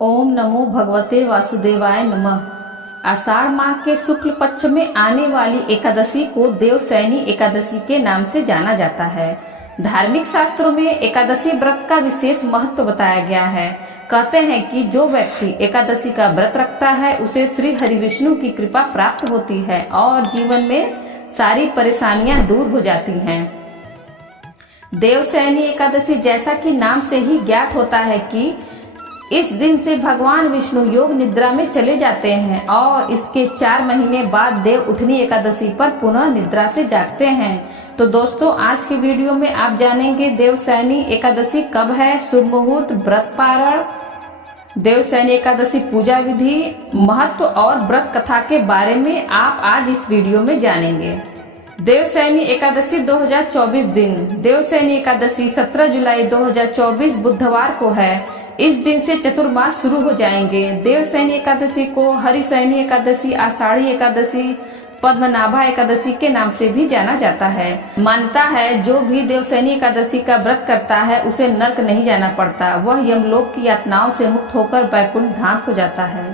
ओम नमो भगवते वासुदेवाय नमः। आषाढ़ माह के शुक्ल पक्ष में आने वाली एकादशी को देवशयनी एकादशी के नाम से जाना जाता है। धार्मिक शास्त्रों में एकादशी व्रत का विशेष महत्व बताया गया है। कहते हैं कि जो व्यक्ति एकादशी का व्रत रखता है उसे श्री हरि विष्णु की कृपा प्राप्त होती है और जीवन में सारी परेशानियां दूर हो जाती हैं। देवशयनी एकादशी जैसा कि नाम से ही ज्ञात होता है कि इस दिन से भगवान विष्णु योग निद्रा में चले जाते हैं और इसके 4 महीने बाद देव उठनी एकादशी पर पुनः निद्रा से जागते हैं। तो दोस्तों, आज की वीडियो में आप जानेंगे देवशयनी एकादशी कब है, शुभ मुहूर्त, व्रत पारण, देवशयनी एकादशी पूजा विधि, महत्व और व्रत कथा के बारे में आप आज इस वीडियो में जानेंगे। देवशयनी एकादशी 2024 दिन। देवशयनी एकादशी 17 जुलाई 2024 बुधवार को है। इस दिन से चतुर्मास शुरू हो जाएंगे। देवशयनी एकादशी को हरिशयनी एकादशी, आषाढ़ी एकादशी, पद्मनाभा एकादशी के नाम से भी जाना जाता है। मान्यता है जो भी देवशयनी एकादशी का व्रत करता है उसे नर्क नहीं जाना पड़ता, वह यमलोक की यातनाओं से मुक्त होकर वैकुंठ धाम को जाता है।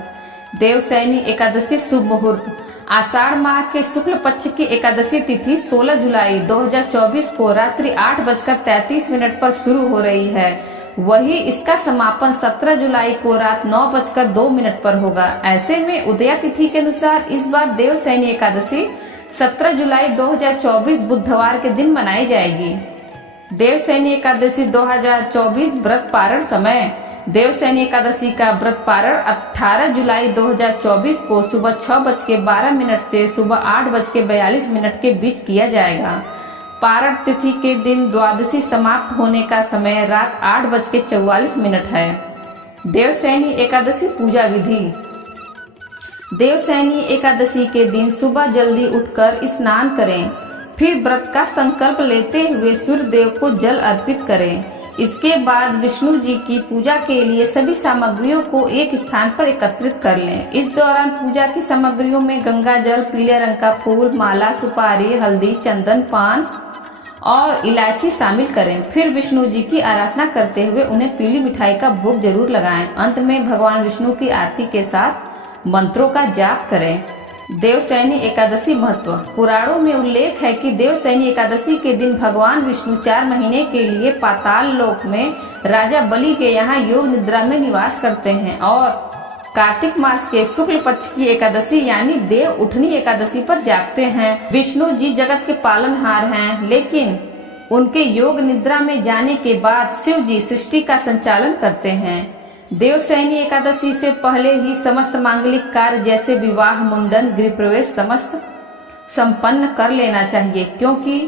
देवशयनी एकादशी शुभ मुहूर्त। आषाढ़ माह के शुक्ल पक्ष की एकादशी तिथि 16 जुलाई 2024 को रात्रि 8:33 पर शुरू हो रही है। वही इसका समापन 17 जुलाई को रात 9:02 पर होगा। ऐसे में उदया तिथि के अनुसार इस बार देवशयनी एकादशी 17 जुलाई 2024 बुधवार के दिन मनाई जाएगी। देवशयनी एकादशी 2024 व्रत पारण समय। देवशयनी एकादशी का व्रत पारण 18 जुलाई 2024 को सुबह 6:12 से सुबह 8:42 के बीच किया जाएगा। पारण तिथि के दिन द्वादशी समाप्त होने का समय रात 8:44 है। देवशयनी एकादशी पूजा विधि। देवशयनी एकादशी के दिन सुबह जल्दी उठकर स्नान करें, फिर व्रत का संकल्प लेते हुए सूर्य देव को जल अर्पित करें। इसके बाद विष्णु जी की पूजा के लिए सभी सामग्रियों को एक स्थान पर एकत्रित कर लें। इस दौरान पूजा की सामग्रियों में गंगा जल, पीले रंग का फूल, माला, सुपारी, हल्दी, चंदन, पान और इलायची शामिल करें। फिर विष्णु जी की आराधना करते हुए उन्हें पीली मिठाई का भोग जरूर लगाएं। अंत में भगवान विष्णु की आरती के साथ मंत्रों का जाप करें। देवशयनी एकादशी महत्व। पुराणों में उल्लेख है कि देवशयनी एकादशी के दिन भगवान विष्णु 4 महीने के लिए पाताल लोक में राजा बलि के यहाँ योग निद्रा में निवास करते हैं और कार्तिक मास के शुक्ल पक्ष की एकादशी यानी देव उठनी एकादशी पर जागते हैं। विष्णु जी जगत के पालनहार हैं, लेकिन उनके योग निद्रा में जाने के बाद शिव जी सृष्टि का संचालन करते हैं। देवशयनी एकादशी से पहले ही समस्त मांगलिक कार्य जैसे विवाह, मुंडन, गृह प्रवेश समस्त संपन्न कर लेना चाहिए, क्योंकि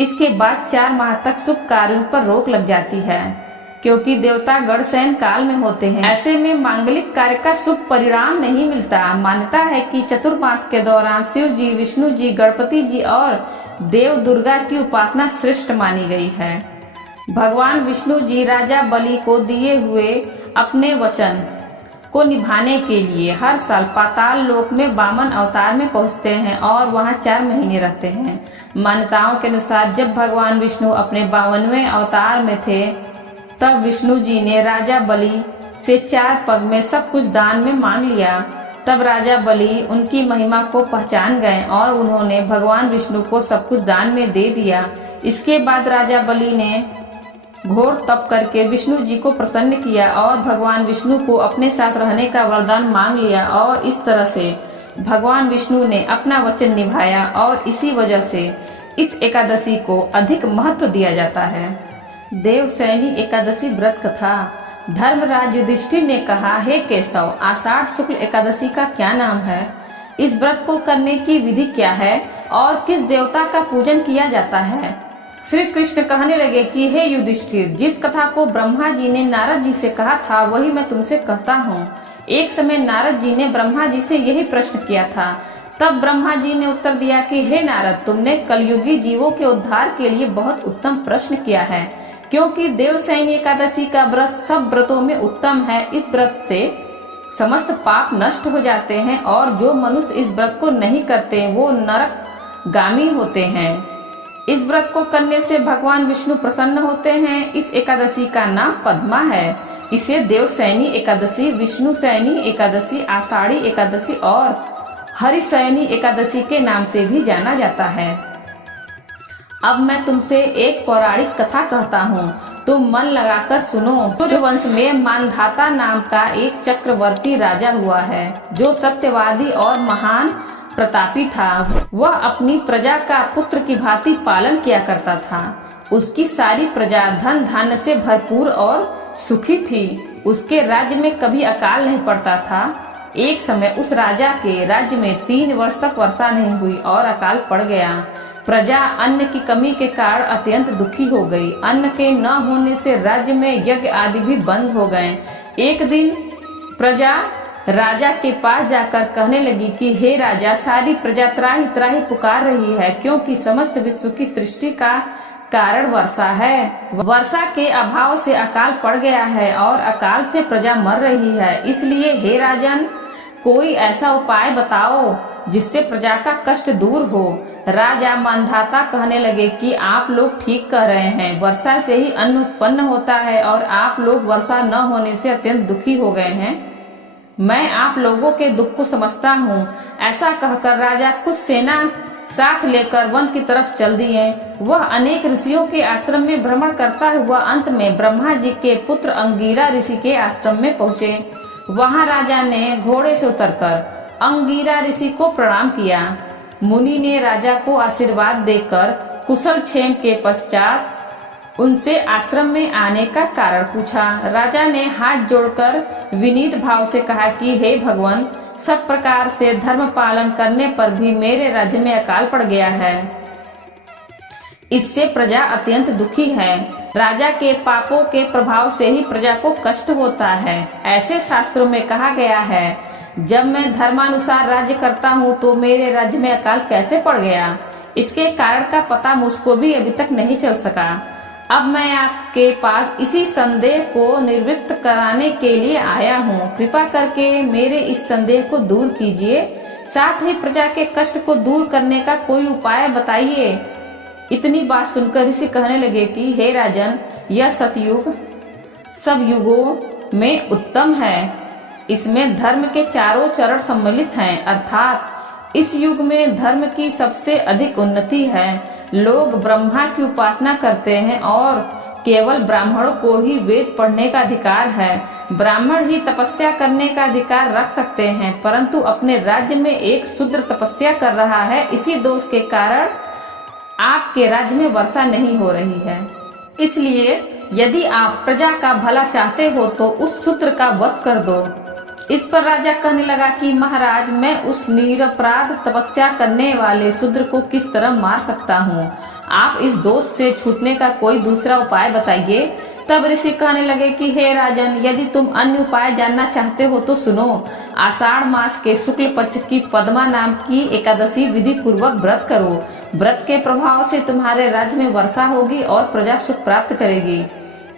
इसके बाद 4 माह तक शुभ कार्यों पर रोक लग जाती है, क्योंकि देवता गण शयन काल में होते हैं। ऐसे में मांगलिक कार्य का शुभ परिणाम नहीं मिलता। मान्यता है कि चतुर्मास के दौरान शिव जी, विष्णु जी, गणपति जी और देव दुर्गा की उपासना श्रेष्ठ मानी गई है। भगवान विष्णु जी राजा बलि को दिए हुए अपने वचन को निभाने के लिए हर साल पाताल लोक में वामन अवतार में पहुंचते हैं और वहां 4 महीने रहते हैं। मान्यताओं के अनुसार जब भगवान विष्णु अपने 52वें अवतार में थे तब विष्णु जी ने राजा बलि से 4 पग में सब कुछ दान में मांग लिया। तब राजा बलि उनकी महिमा को पहचान गए और उन्होंने भगवान विष्णु को सब कुछ दान में दे दिया। इसके बाद राजा बलि ने घोर तप करके विष्णु जी को प्रसन्न किया और भगवान विष्णु को अपने साथ रहने का वरदान मांग लिया और इस तरह से भगवान विष्णु ने अपना वचन निभाया और इसी वजह से इस एकादशी को अधिक महत्व दिया जाता है। देवशयनी एकादशी व्रत कथा। धर्मराज युधिष्ठिर ने कहा, हे केशव, आषाढ़ शुक्ल एकादशी का क्या नाम है? इस व्रत को करने की विधि क्या है और किस देवता का पूजन किया जाता है? श्री कृष्ण कहने लगे कि हे युधिष्ठिर, जिस कथा को ब्रह्मा जी ने नारद जी से कहा था वही मैं तुमसे कहता हूँ। एक समय नारद जी ने ब्रह्मा जी से यही प्रश्न किया था। तब ब्रह्मा जी ने उत्तर दिया कि हे नारद, तुमने कलयुगी जीवों के उद्धार के लिए बहुत उत्तम प्रश्न किया है, क्योंकि देवशयनी एकादशी का व्रत सब व्रतों में उत्तम है। इस व्रत से समस्त पाप नष्ट हो जाते हैं और जो मनुष्य इस व्रत को नहीं करते वो नरक गामी होते हैं। इस व्रत को करने से भगवान विष्णु प्रसन्न होते हैं। इस एकादशी का नाम पद्मा है। इसे देवशयनी एकादशी, विष्णुशयनी एकादशी, आषाढ़ी एकादशी और हरिशयनी एकादशी के नाम से भी जाना जाता है। अब मैं तुमसे एक पौराणिक कथा कहता हूँ, तुम मन लगाकर सुनो। सूर्यवंश में मानधाता नाम का एक चक्रवर्ती राजा हुआ है, जो सत्यवादी और महान प्रतापी था। वह अपनी प्रजा का पुत्र की भांति पालन किया करता था। उसकी सारी प्रजा धन धान्य से भरपूर और सुखी थी। उसके राज्य में कभी अकाल नहीं पड़ता था। एक समय उस राजा के राज्य में 3 वर्ष तक वर्षा नहीं हुई और अकाल पड़ गया। प्रजा अन्न की कमी के कारण अत्यंत दुखी हो गई। अन्न के न होने से राज्य में यज्ञ आदि भी बंद हो गए। एक दिन प्रजा राजा के पास जाकर कहने लगी कि हे राजा, सारी प्रजा त्राहि त्राहि पुकार रही है, क्योंकि समस्त विश्व की सृष्टि का कारण वर्षा है। वर्षा के अभाव से अकाल पड़ गया है और अकाल से प्रजा मर रही है। इसलिए हे राजन, कोई ऐसा उपाय बताओ जिससे प्रजा का कष्ट दूर हो। राजा मानधाता कहने लगे कि आप लोग ठीक कह रहे हैं, वर्षा से ही अन्न उत्पन्न होता है और आप लोग वर्षा न होने से अत्यंत दुखी हो गए हैं। मैं आप लोगों के दुख को समझता हूँ। ऐसा कहकर राजा कुछ सेना साथ लेकर वन की तरफ चल दिए। वह अनेक ऋषियों के आश्रम में भ्रमण करता हुआ अंत में ब्रह्मा जी के पुत्र अंगिरा ऋषि के आश्रम में पहुँचे। वहाँ राजा ने घोड़े से उतरकर अंगिरा ऋषि को प्रणाम किया। मुनि ने राजा को आशीर्वाद देकर कुशल क्षेम के पश्चात उनसे आश्रम में आने का कारण पूछा। राजा ने हाथ जोड़कर विनीत भाव से कहा कि हे भगवान, सब प्रकार से धर्म पालन करने पर भी मेरे राज्य में अकाल पड़ गया है। इससे प्रजा अत्यंत दुखी है। राजा के पापों के प्रभाव से ही प्रजा को कष्ट होता है। ऐसे शास्त्रों में कहा गया है, जब मैं धर्मानुसार राज्य करता हूँ तो मेरे राज्य में अकाल कैसे पड़ गया। इसके कारण का पता मुझको भी अभी तक नहीं चल सका। अब मैं आपके पास इसी संदेह को निवृत्त कराने के लिए आया हूँ। कृपा करके मेरे इस संदेह को दूर कीजिए, साथ ही प्रजा के कष्ट को दूर करने का कोई उपाय बताइए। इतनी बात सुनकर ऋषि कहने लगे कि हे राजन, यह सतयुग सब युगों में उत्तम है। इसमें धर्म के चारों चरण सम्मिलित हैं, अर्थात इस युग में धर्म की सबसे अधिक उन्नति है। लोग ब्रह्मा की उपासना करते हैं और केवल ब्राह्मणों को ही वेद पढ़ने का अधिकार है। ब्राह्मण ही तपस्या करने का अधिकार रख सकते हैं, परंतु अपने राज्य में एक शूद्र तपस्या कर रहा है। इसी दोष के कारण आपके राज्य में वर्षा नहीं हो रही है। इसलिए यदि आप प्रजा का भला चाहते हो तो उस शूद्र का वध कर दो। इस पर राजा कहने लगा कि महाराज, मैं उस निरपराध तपस्या करने वाले शूद्र को किस तरह मार सकता हूँ। आप इस दोष से छूटने का कोई दूसरा उपाय बताइए। तब ऋषि कहने लगे कि हे राजन, यदि तुम अन्य उपाय जानना चाहते हो तो सुनो। आषाढ़ मास के शुक्ल पक्ष की पद्मा नाम की एकादशी विधि पूर्वक व्रत करो। व्रत के प्रभाव से तुम्हारे राज्य में वर्षा होगी और प्रजा सुख प्राप्त करेगी,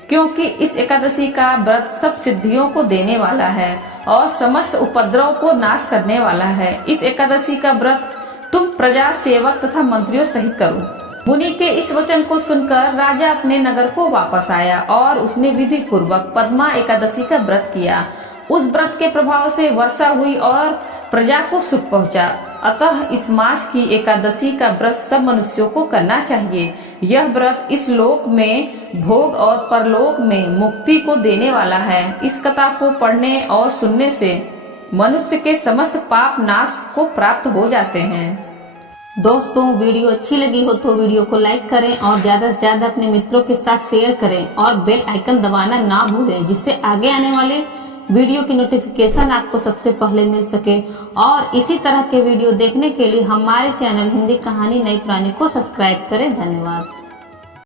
क्योंकि इस एकादशी का व्रत सब सिद्धियों को देने वाला है और समस्त उपद्रव को नाश करने वाला है। इस एकादशी का व्रत तुम प्रजा, सेवक तथा मंत्रियों सहित करो। मुनि के इस वचन को सुनकर राजा अपने नगर को वापस आया और उसने विधि पूर्वक पद्मा एकादशी का व्रत किया। उस व्रत के प्रभाव से वर्षा हुई और प्रजा को सुख पहुंचा। अतः इस मास की एकादशी का व्रत सब मनुष्यों को करना चाहिए। यह व्रत इस लोक में भोग और परलोक में मुक्ति को देने वाला है। इस कथा को पढ़ने और सुनने से मनुष्य के समस्त पाप नाश को प्राप्त हो जाते हैं। दोस्तों, वीडियो अच्छी लगी हो तो वीडियो को लाइक करें और ज्यादा से ज्यादा अपने मित्रों के साथ शेयर करें और बेल आइकन दबाना ना भूलें, जिससे आगे आने वाले वीडियो की नोटिफिकेशन आपको सबसे पहले मिल सके। और इसी तरह के वीडियो देखने के लिए हमारे चैनल हिंदी कहानी नई पुरानी को सब्सक्राइब करें। धन्यवाद।